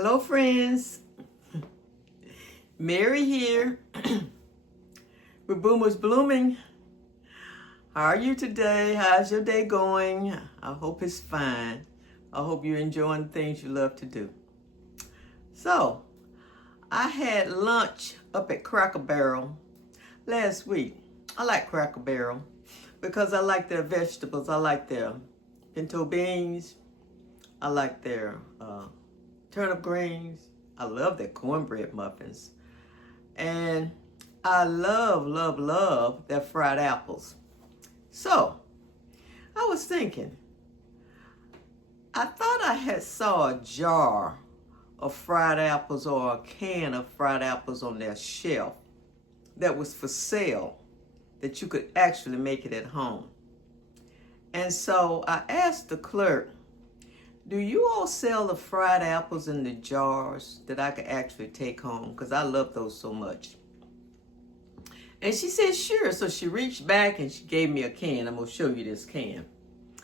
Hello, friends. Mary here with Boomers Blooming. How are you today? How's your day going? I hope it's fine. I hope you're enjoying the things you love to do. So, I had lunch up at Cracker Barrel last week. I like Cracker Barrel because I like their vegetables. I like their pinto beans. I like their turnip greens. I love their cornbread muffins. And I love their fried apples. So, I was thinking, I thought I had saw a jar of fried apples or a can of fried apples on their shelf that was for sale, that you could actually make it at home. And so I asked the clerk, do you all sell the fried apples in the jars that I could actually take home? Because I love those so much. And she said, sure. So she reached back and she gave me a can. I'm going to show you this can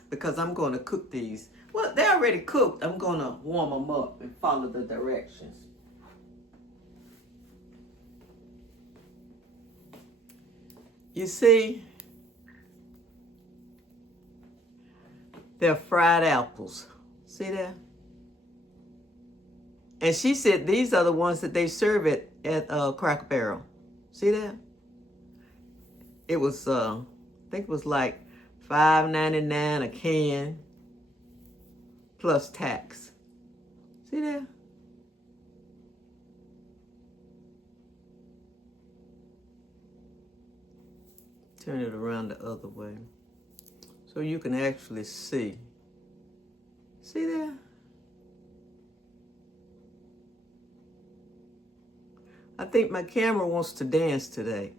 because I'm going to cook these. Well, they're already cooked. I'm going to warm them up and follow the directions. You see, they're fried apples. See that? And she said these are the ones that they serve at Cracker Barrel. See that? It was, I think it was like $5.99 a can plus tax. See that? Turn it around the other way so you can actually see. See there? I think my camera wants to dance today.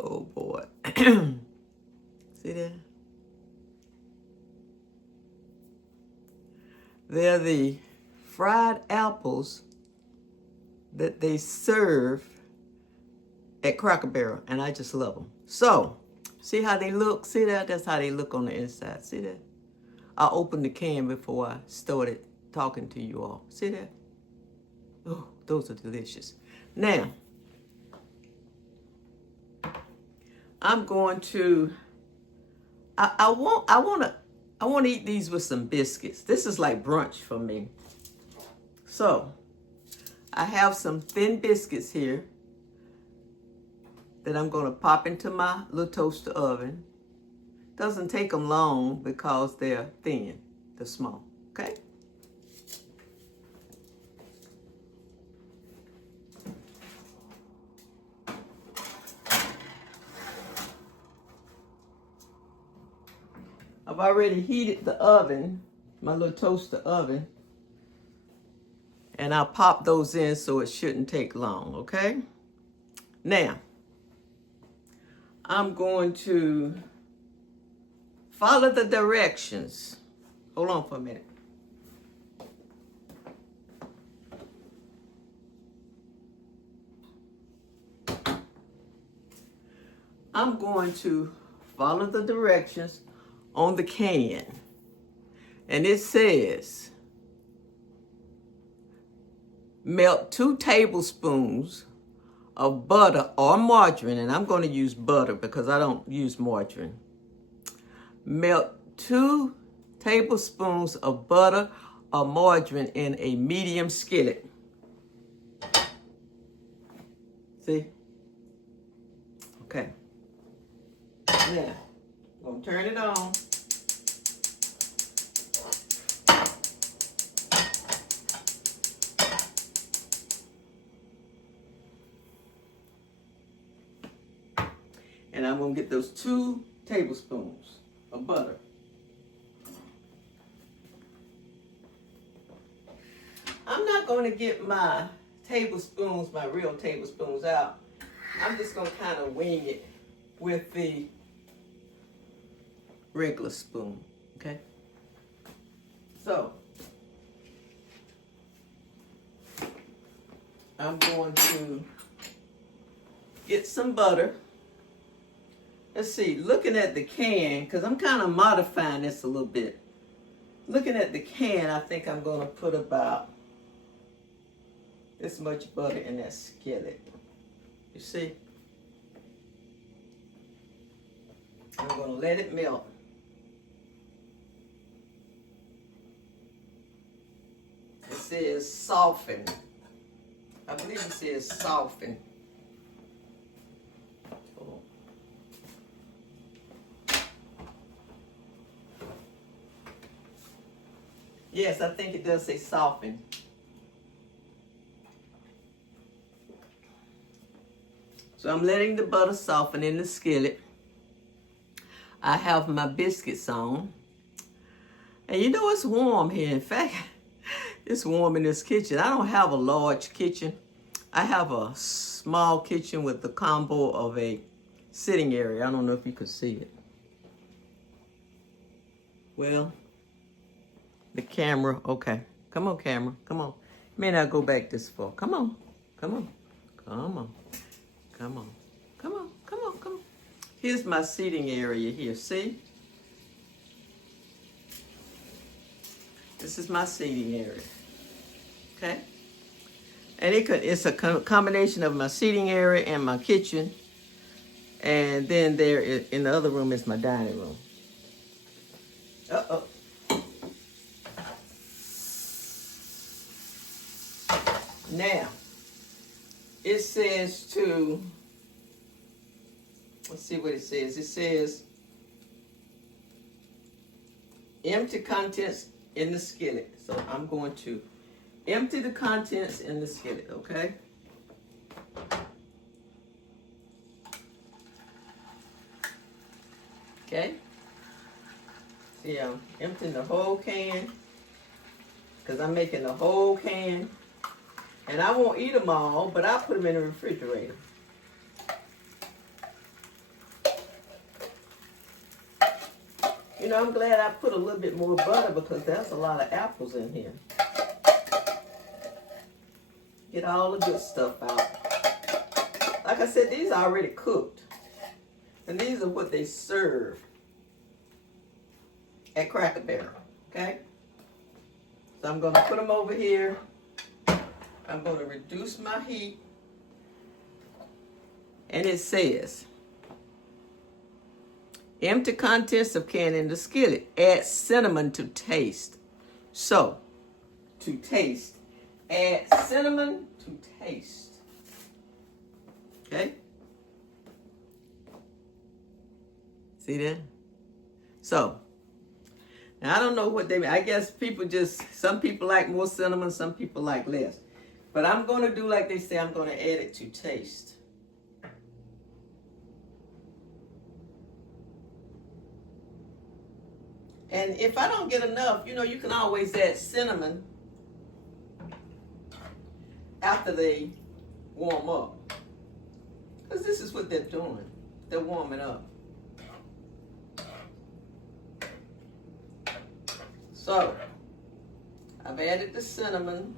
Oh boy. See there? They're the fried apples that they serve at Cracker Barrel, and I just love them. So, see how they look? See that? That's how they look on the inside. See that? I opened the can before I started talking to you all. See that? Oh, those are delicious. Now, I'm going to, I want to eat these with some biscuits. This is like brunch for me. So, I have some thin biscuits here that I'm going to pop into my little toaster oven. Doesn't take them long because they're thin, they're small, okay? I've already heated the oven, my little toaster oven, and I'll pop those in so it shouldn't take long, okay? Now, I'm going to follow the directions. Hold on for a minute. I'm going to follow the directions on the can. And it says, melt 2 tablespoons of butter or margarine, and I'm going to use butter because I don't use margarine. Melt 2 tablespoons of butter or margarine in a medium skillet. See? Okay. Now, I'm going to turn it on. And I'm going to get those 2 tablespoons of butter. I'm not going to get my tablespoons, my real tablespoons out. I'm just going to kind of wing it with the regular spoon, okay? So, I'm going to get some butter. Let's see, looking at the can, because I'm kind of modifying this a little bit. Looking at the can, I think I'm going to put about this much butter in that skillet. You see? I'm going to let it melt. It says soften. I believe it says soften. Oh. Yes, I think it does say soften. So I'm letting the butter soften in the skillet. I have my biscuits on. And you know it's warm here. In fact, it's warm in this kitchen. I don't have a large kitchen. I have a small kitchen with the combo of a sitting area. I don't know if you could see it. Well, the camera, okay. Come on, camera, come on. You may not go back this far. Come on, come on, come on, come on, come on, come on, come on. Here's my seating area here, see? This is my seating area, okay? And it's a combination of my seating area and my kitchen. And then there in the other room is my dining room. Uh-oh. Now, it says to, let's see what it says. It says, empty contents in the skillet. So I'm going to empty the contents in the skillet, okay? Okay? See, I'm emptying the whole can because I'm making the whole can. And I won't eat them all, but I'll put them in the refrigerator. You know, I'm glad I put a little bit more butter because there's a lot of apples in here. Get all the good stuff out. Like I said, these are already cooked. And these are what they serve at Cracker Barrel, okay? So I'm going to put them over here. I'm going to reduce my heat. And it says, empty contents of can in the skillet. Add cinnamon to taste. So, to taste. Add cinnamon to taste. Okay? See that? So, now I don't know what they mean. I guess some people like more cinnamon, some people like less. But I'm going to do like they say, I'm going to add it to taste. And if I don't get enough, you know, you can always add cinnamon after they warm up. Because this is what they're doing. They're warming up. So, I've added the cinnamon.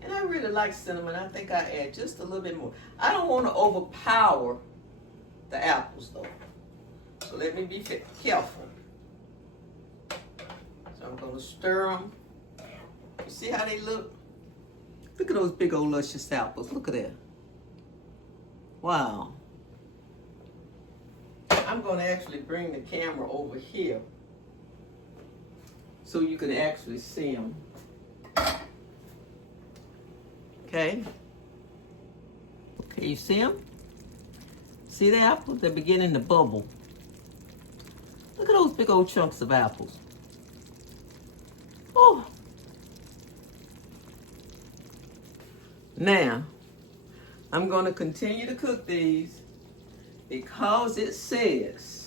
And I really like cinnamon. I think I add just a little bit more. I don't want to overpower the apples though. So let me be careful. So I'm going to stir them. You see how they look? Look at those big old luscious apples. Look at that. Wow. I'm going to actually bring the camera over here so you can actually see them. Okay. Okay, you see them? See the apples? They're beginning to bubble. Look at those big old chunks of apples. Oh. Now, I'm going to continue to cook these because it says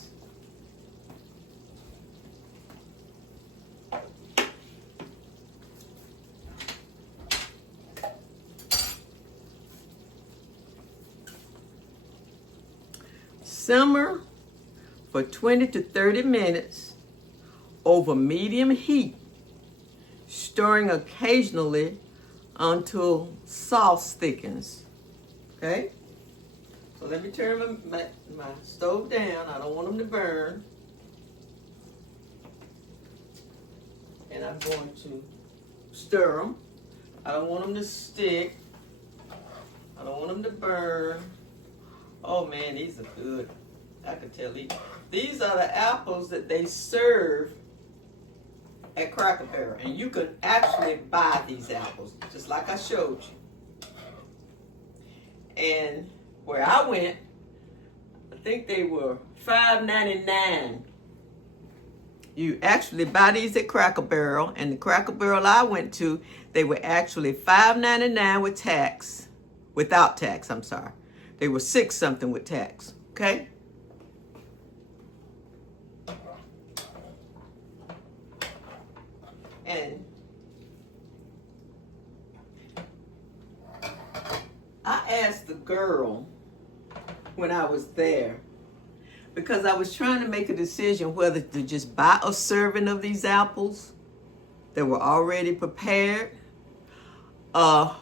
simmer for 20 to 30 minutes over medium heat, stirring occasionally until sauce thickens. Okay? So let me turn my stove down. I don't want them to burn. I'm going to stir them. I don't want them to stick. I don't want them to burn. Oh man, these are good. I can tell these are the apples that they serve at Cracker Barrel. And you can actually buy these apples, just like I showed you. And where I went, I think they were $5.99. You actually buy these at Cracker Barrel, and the Cracker Barrel I went to, they were actually $5.99 with tax, without tax, I'm sorry. They were $6 something with tax, okay? And I asked the girl when I was there, because I was trying to make a decision whether to just buy a serving of these apples that were already prepared, or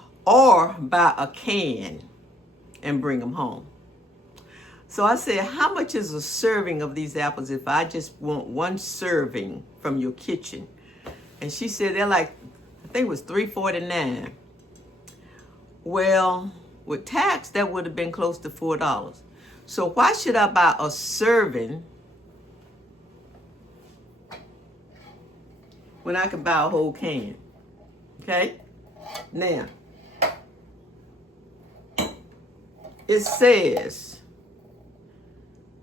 buy a can and bring them home. So I said, how much is a serving of these apples if I just want one serving from your kitchen? And she said they're like, I think it was $3.49. Well, with tax, that would have been close to $4. So why should I buy a serving when I can buy a whole can? Okay? Now, it says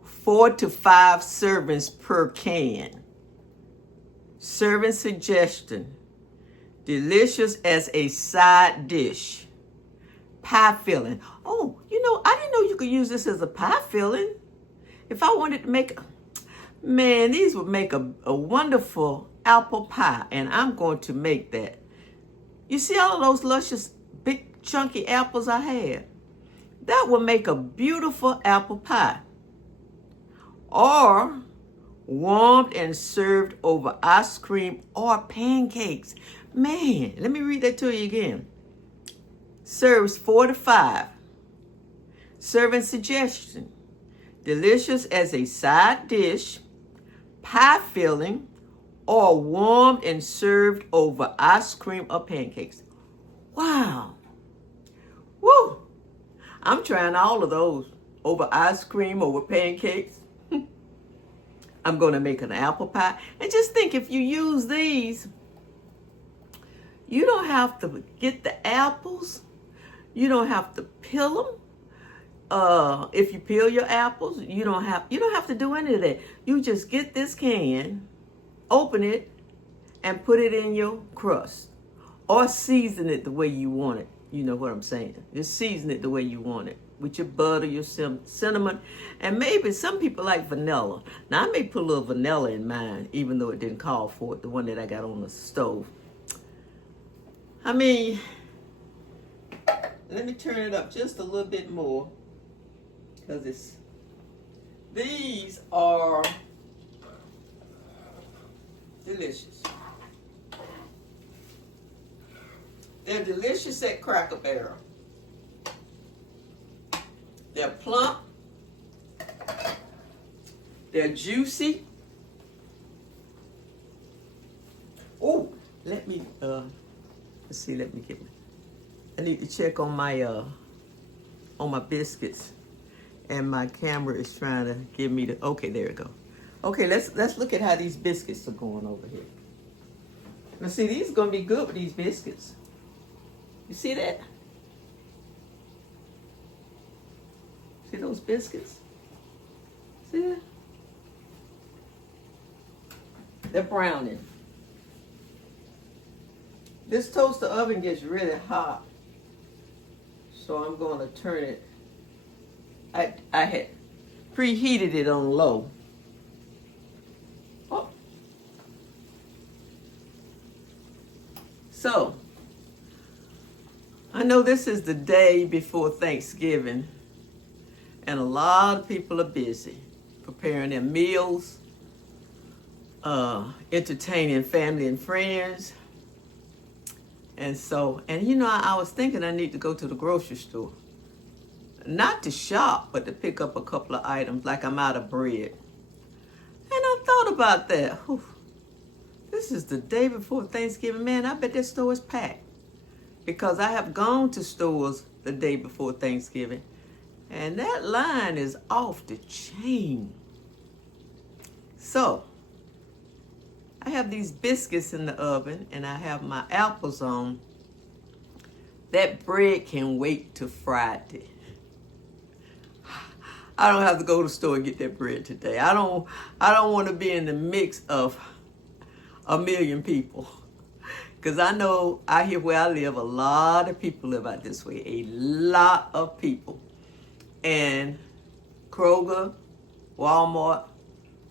4 to 5 servings per can. Serving suggestion: delicious as a side dish. Pie filling. Oh, you know, I didn't know you could use this as a pie filling. If I wanted to make, man, these would make a wonderful apple pie, and I'm going to make that. You see all of those luscious, big, chunky apples I had? That would make a beautiful apple pie. Or warmed and served over ice cream or pancakes. Man, let me read that to you again. Serves 4 to 5. Serving suggestion: delicious as a side dish, pie filling, or warmed and served over ice cream or pancakes. Wow. Woo! I'm trying all of those. Over ice cream, over pancakes. I'm going to make an apple pie. And just think, if you use these, you don't have to get the apples. You don't have to peel them. If you peel your apples, you don't have to do any of that. You just get this can, open it, and put it in your crust. Or season it the way you want it. You know what I'm saying? Just season it the way you want it. With your butter, your cinnamon, and maybe some people like vanilla. Now, I may put a little vanilla in mine, even though it didn't call for it, the one that I got on the stove. I mean, let me turn it up just a little bit more, because these are delicious. They're delicious at Cracker Barrel. They're plump. They're juicy. Oh, let me, let's see, let me get I need to check on my biscuits. And my camera is trying to give me okay, there we go. Okay, let's look at how these biscuits are going over here. Now see, these are gonna be good with these biscuits. You see that? See those biscuits? See that? They're browning. This toaster oven gets really hot, so I'm going to turn it. I had preheated it on low. Oh. So, I know this is the day before Thanksgiving, and a lot of people are busy preparing their meals, entertaining family and friends. And so, and you know, I was thinking I need to go to the grocery store. Not to shop, but to pick up a couple of items, like I'm out of bread. And I thought about that. Whew, This is the day before Thanksgiving. Man, I bet that store is packed. Because I have gone to stores the day before Thanksgiving. And that line is off the chain. So, I have these biscuits in the oven and I have my apples on. That bread can wait till Friday. I don't have to go to the store and get that bread today. I don't want to be in the mix of a million people. Because I know out here where I live, a lot of people live out this way. A lot of people. And Kroger, Walmart,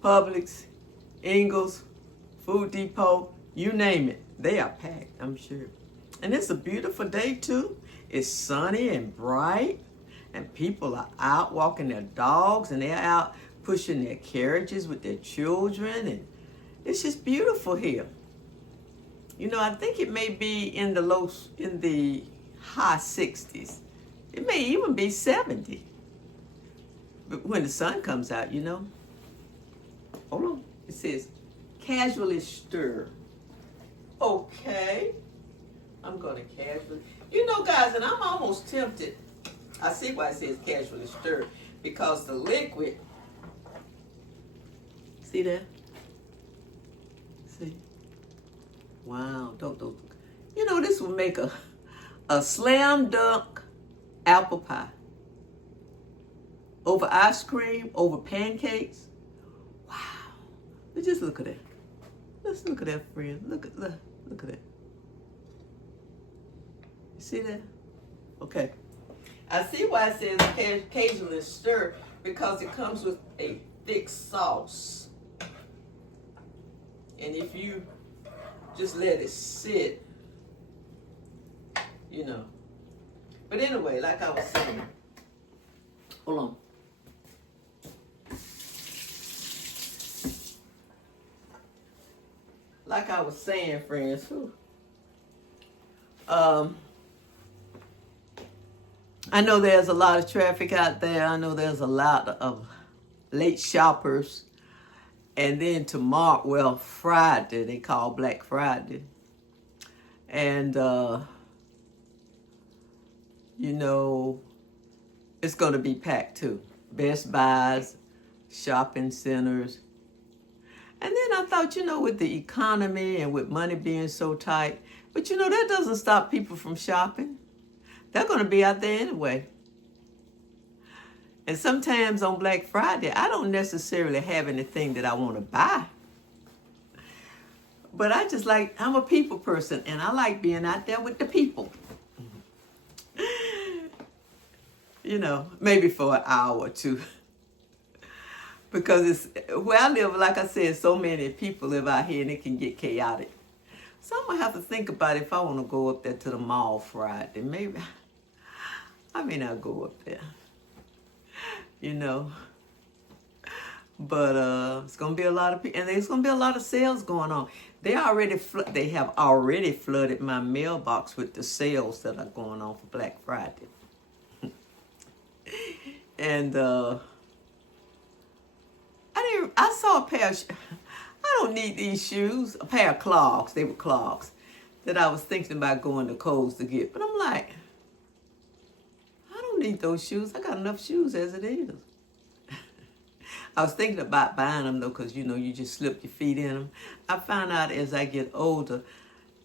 Publix, Ingles, Food Depot, you name it. They are packed, I'm sure. And it's a beautiful day too. It's sunny and bright. And people are out walking their dogs and they're out pushing their carriages with their children. And it's just beautiful here. You know, I think it may be in the high 60s. It may even be 70. But when the sun comes out, you know. Hold on. It says, casually stir. Okay. I'm going to casually. You know, guys, and I'm almost tempted. I see why it says casually stir. Because the liquid. See that? See? Wow. Don't. You know, this will make a slam dunk apple pie. Over ice cream, over pancakes. Wow. Just look at that. Let's look at that, friend. Look at that. You see that? Okay. I see why it says occasionally stir, because it comes with a thick sauce. And if you just let it sit, you know. But anyway, like I was saying, hold on. Like I was saying, friends, I know there's a lot of traffic out there. I know there's a lot of late shoppers. And then tomorrow, well, Friday, they call Black Friday. And, you know, it's going to be packed too. Best Buys, shopping centers. And then I thought, you know, with the economy and with money being so tight, but you know, that doesn't stop people from shopping. They're going to be out there anyway. And sometimes on Black Friday, I don't necessarily have anything that I want to buy. But I'm a people person, and I like being out there with the people. You know, maybe for an hour or two. Because it's where I live, like I said, so many people live out here and it can get chaotic. So I'm going to have to think about if I want to go up there to the mall Friday. Maybe I may not go up there. You know. But it's going to be a lot of people. And there's going to be a lot of sales going on. They have already flooded my mailbox with the sales that are going on for Black Friday. And I saw a pair of, I don't need these shoes, a pair of clogs, they were clogs, that I was thinking about going to Kohl's to get. But I'm like, I don't need those shoes. I got enough shoes as it is. I was thinking about buying them though, because, you know, you just slip your feet in them. I found out as I get older,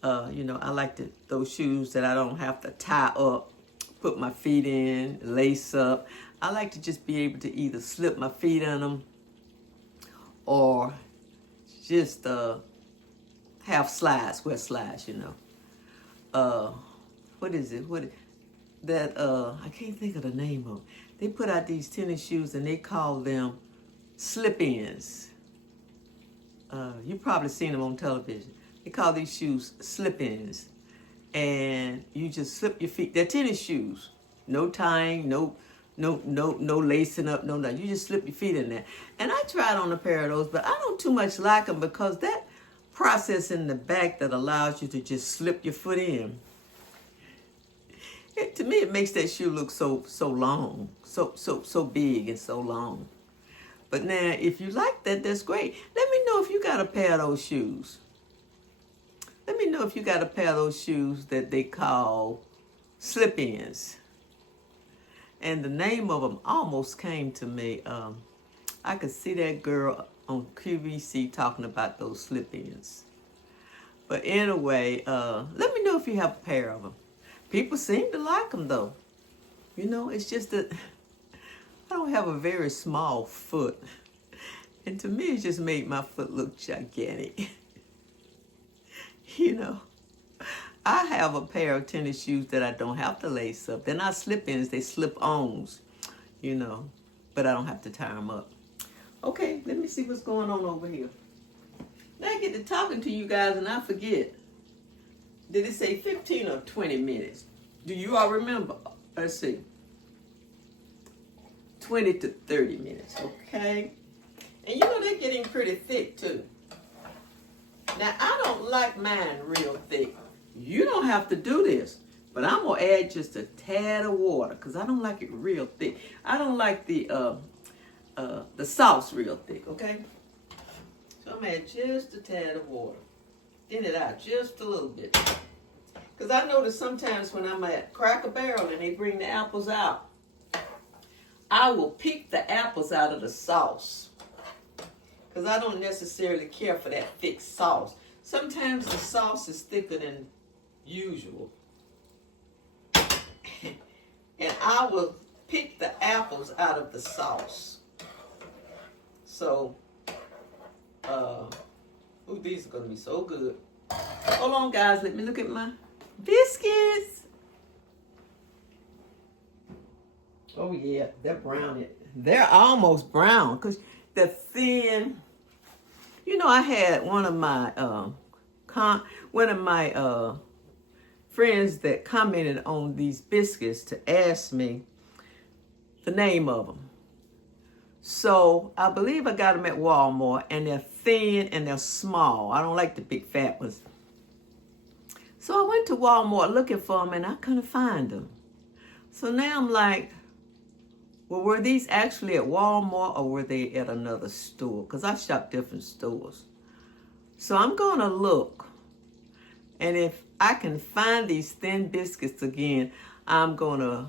you know, I like those shoes that I don't have to tie up, put my feet in, lace up. I like to just be able to either slip my feet in them or just have slides, wear slides, you know. What is it? I can't think of the name of it. They put out these tennis shoes and they call them slip-ins. You've probably seen them on television. They call these shoes slip-ins. And you just slip your feet. They're tennis shoes. No tying, no lacing up, no nothing. You just slip your feet in there. And I tried on a pair of those, but I don't too much like them because that process in the back that allows you to just slip your foot in, to me, it makes that shoe look so long, so big and so long. But now, if you like that, that's great. Let me know if you got a pair of those shoes. know if you got a pair of those shoes that they call slip-ins. And the name of them almost came to me. I could see that girl on QVC talking about those slip-ins. But anyway, let me know if you have a pair of them. People seem to like them though. You know, it's just that I don't have a very small foot. And to me, it just made my foot look gigantic. You know, I have a pair of tennis shoes that I don't have to lace up. They're not slip-ins, they slip-ons, you know, but I don't have to tie them up. Okay, let me see what's going on over here. Now I get to talking to you guys and I forget. Did it say 15 or 20 minutes? Do you all remember? Let's see. 20 to 30 minutes, okay? And you know they're getting pretty thick too. Now I don't like mine real thick. You don't have to do this, but I'm gonna add just a tad of water because I don't like it real thick. I don't like the sauce real thick, okay? So I'm gonna add just a tad of water. Thin it out just a little bit. Because I notice sometimes when I'm at Cracker Barrel and they bring the apples out, I will pick the apples out of the sauce. Because I don't necessarily care for that thick sauce. Sometimes the sauce is thicker than usual. And I will pick the apples out of the sauce. So, these are going to be so good. Hold on, guys. Let me look at my biscuits. Oh, yeah. They're brown. They're almost brown because they're thin. You know, I had one of my friends that commented on these biscuits to ask me the name of them. So I believe I got them at Walmart, and they're thin and they're small. I don't like the big fat ones. So I went to Walmart looking for them, and I couldn't find them. So now I'm like, well, were these actually at Walmart or were they at another store? Because I shop different stores. So I'm going to look. And if I can find these thin biscuits again, I'm going to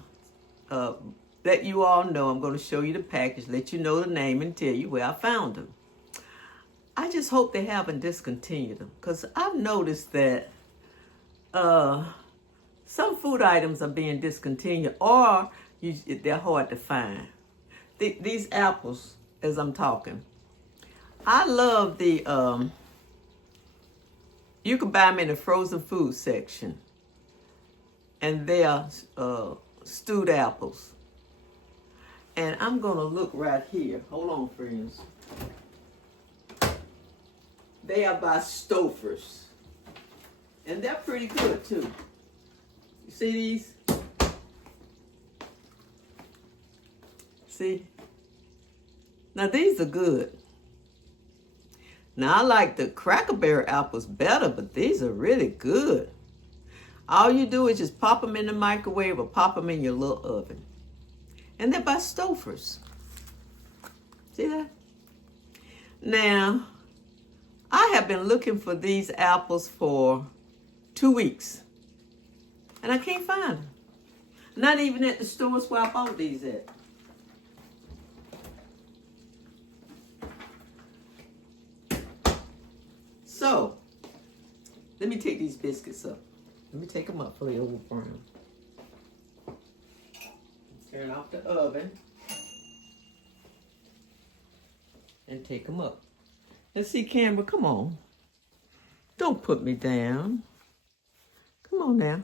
let you all know. I'm going to show you the package, let you know the name, and tell you where I found them. I just hope they haven't discontinued them. Because I've noticed that some food items are being discontinued or they're hard to find. These apples, as I'm talking, I love the, you can buy them in the frozen food section. And they are stewed apples. And I'm going to look right here. Hold on, friends. They are by Stouffer's. And they're pretty good, too. You see these? See? Now, these are good. Now, I like the Cracker Barrel apples better, but these are really good. All you do is just pop them in the microwave or pop them in your little oven. And they're by Stouffer's. See that? Now, I have been looking for these apples for 2 weeks. And I can't find them. Not even at the stores where I bought these at. So, let me take these biscuits up. Let me take them up for the old brown. Turn off the oven. And take them up. Let's see, camera, come on. Don't put me down. Come on now.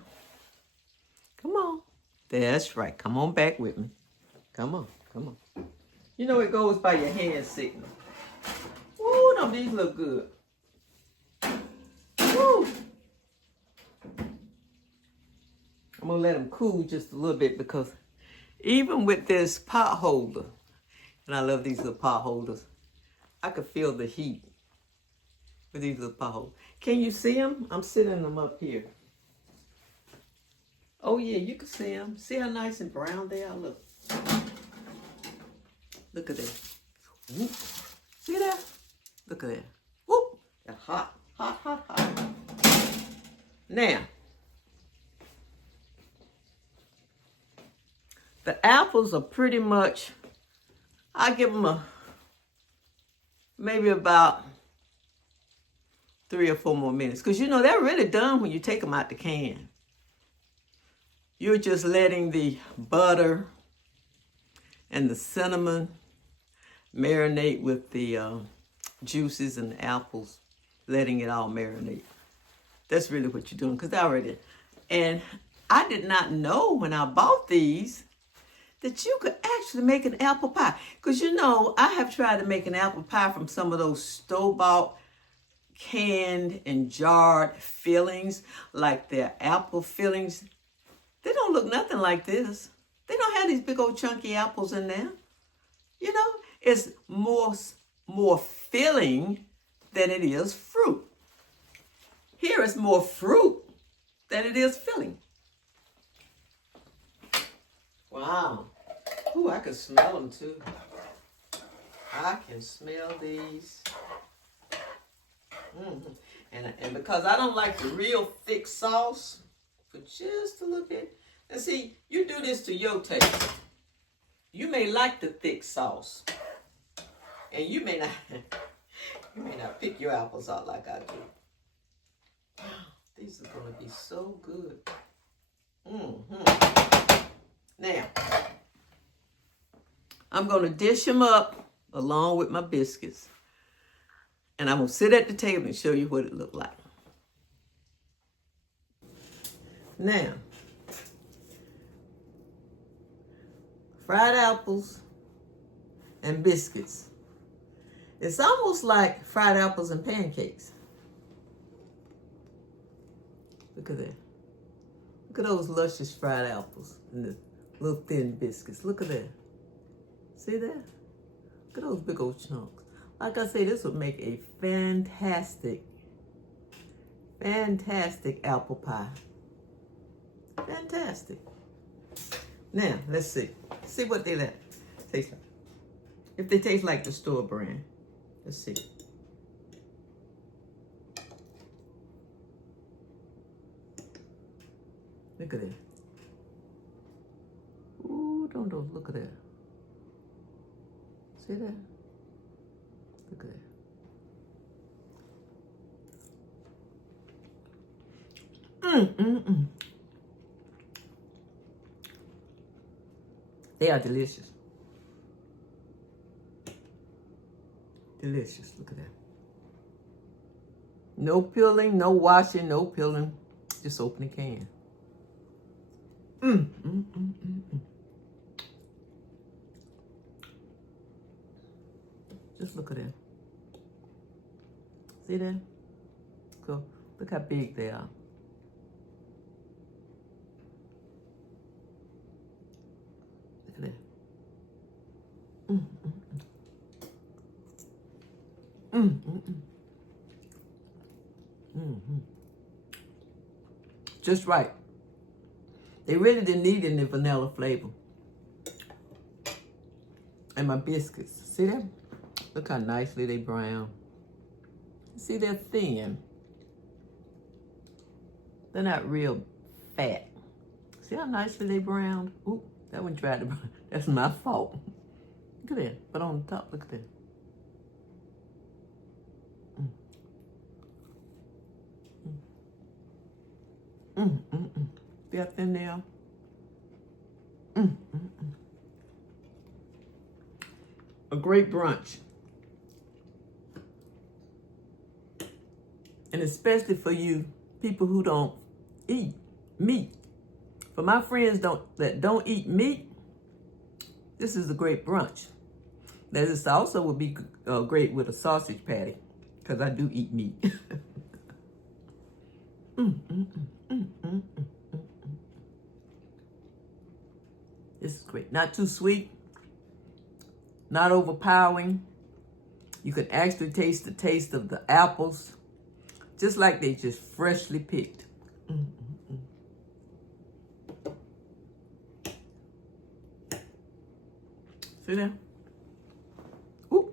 Come on. That's right. Come on back with me. Come on, come on. You know it goes by your hand signal. Ooh, no, these look good. Woo. I'm going to let them cool just a little bit because even with this pot holder, and I love these little pot holders, I could feel the heat with these little pot holders. Can you see them? I'm sitting them up here. Oh, yeah, you can see them. See how nice and brown they are? Look. Look at that. Whoop. See that? Look at that. Whoop. They're hot, hot, hot, hot. Now, the apples are pretty much, I give them maybe about 3 or 4 more minutes. Because, you know, they're really done when you take them out the can. You're just letting the butter and the cinnamon marinate with the juices and the apples, letting it all marinate. That's really what you're doing, because I already, and I did not know when I bought these that you could actually make an apple pie. Because, you know, I have tried to make an apple pie from some of those store-bought canned and jarred fillings, like their apple fillings. They don't look nothing like this. They don't have these big old chunky apples in there. You know, it's more filling than it is fruit. Here it's more fruit than it is filling. Wow. Ooh, I can smell them too. I can smell these. And because I don't like the real thick sauce, for just a little bit. And see, you do this to your taste. You may like the thick sauce, and you may not pick your apples out like I do. These are gonna be so good. Now, I'm gonna dish them up along with my biscuits. And I'm going to sit at the table and show you what it looked like. Now, fried apples and biscuits. It's almost like fried apples and pancakes. Look at that. Look at those luscious fried apples and the little thin biscuits. Look at that. See that? Look at those big old chunks. Like I say, this would make a fantastic apple pie. Fantastic. Now, let's see. See what they taste like. If they taste like the store brand. Let's see. Look at that. Ooh, don't look at that. See that? Look at that. They are delicious. Delicious. Look at that. No peeling, no washing, no peeling. Just open the can. Just look at that. See that? So look how big they are. Look at that. Just right. They really didn't need any vanilla flavor. And my biscuits, see that? Look how nicely they brown. See, they're thin. They're not real fat. See how nicely they browned? Ooh, that one tried to brown. That's my fault. Look at that. But on the top, look at that. See how thin they are? A great brunch. And especially for you people who don't eat meat. For my friends that don't eat meat, this is a great brunch. Now, this also would be great with a sausage patty, because I do eat meat. This is great. Not too sweet, not overpowering. You can actually taste the taste of the apples, just like they just freshly picked. See that? Ooh,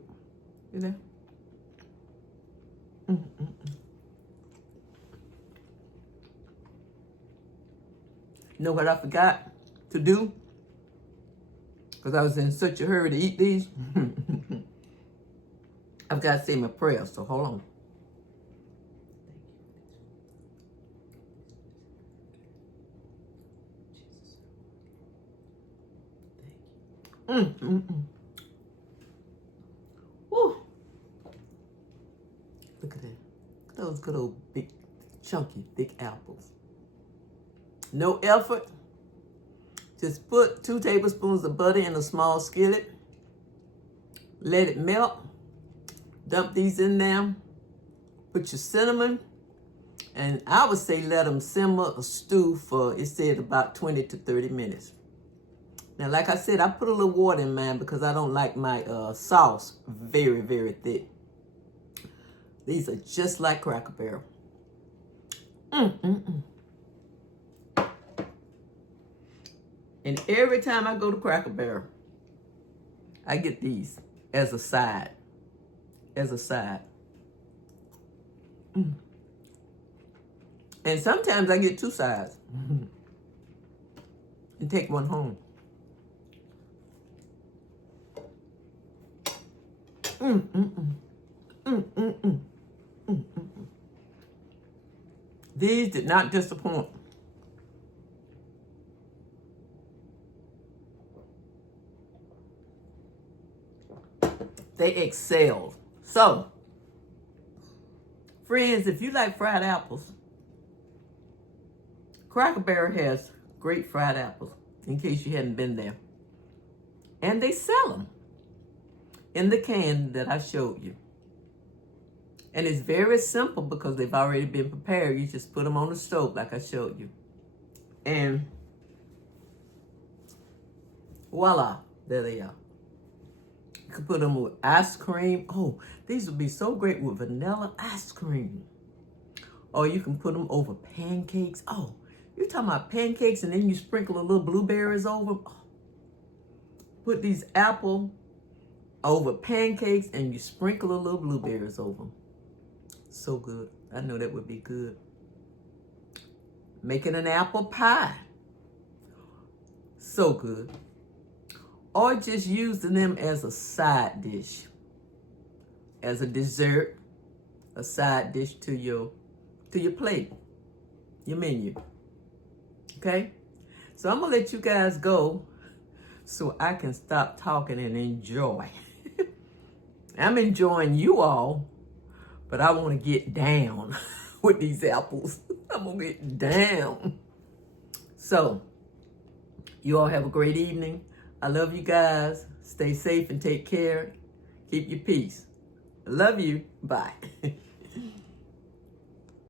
see that? You know what I forgot to do? Because I was in such a hurry to eat these. I've got to say my prayers, so hold on. Woo. Look at that. Look at those good old big, chunky, thick apples. No effort. Just put 2 tablespoons of butter in a small skillet. Let it melt. Dump these in there. Put your cinnamon. And I would say let them simmer or stew for, it said, about 20 to 30 minutes. Now, like I said, I put a little water in mine because I don't like my sauce very, very thick. These are just like Cracker Barrel. And every time I go to Cracker Barrel, I get these as a side. As a side. And sometimes I get 2 sides. And take one home. These did not disappoint. They excelled. So, friends, if you like fried apples, Cracker Barrel has great fried apples, in case you hadn't been there. And they sell them in the can that I showed you. And it's very simple because they've already been prepared. You just put them on the stove like I showed you. And voila, there they are. You can put them with ice cream. Oh, these would be so great with vanilla ice cream. Or you can put them over pancakes. Oh, you're talking about pancakes and then you sprinkle a little blueberries over them. Oh. Put these apple over pancakes and you sprinkle a little blueberries over them. So good. I know that would be good. Making an apple pie. So good. Or just using them as a side dish. As a dessert. A side dish to your plate. Your menu. Okay? So I'm going to let you guys go so I can stop talking and enjoy. I'm enjoying you all, but I want to get down with these apples. I'm going to get down. So, you all have a great evening. I love you guys. Stay safe and take care. Keep your peace. I love you. Bye.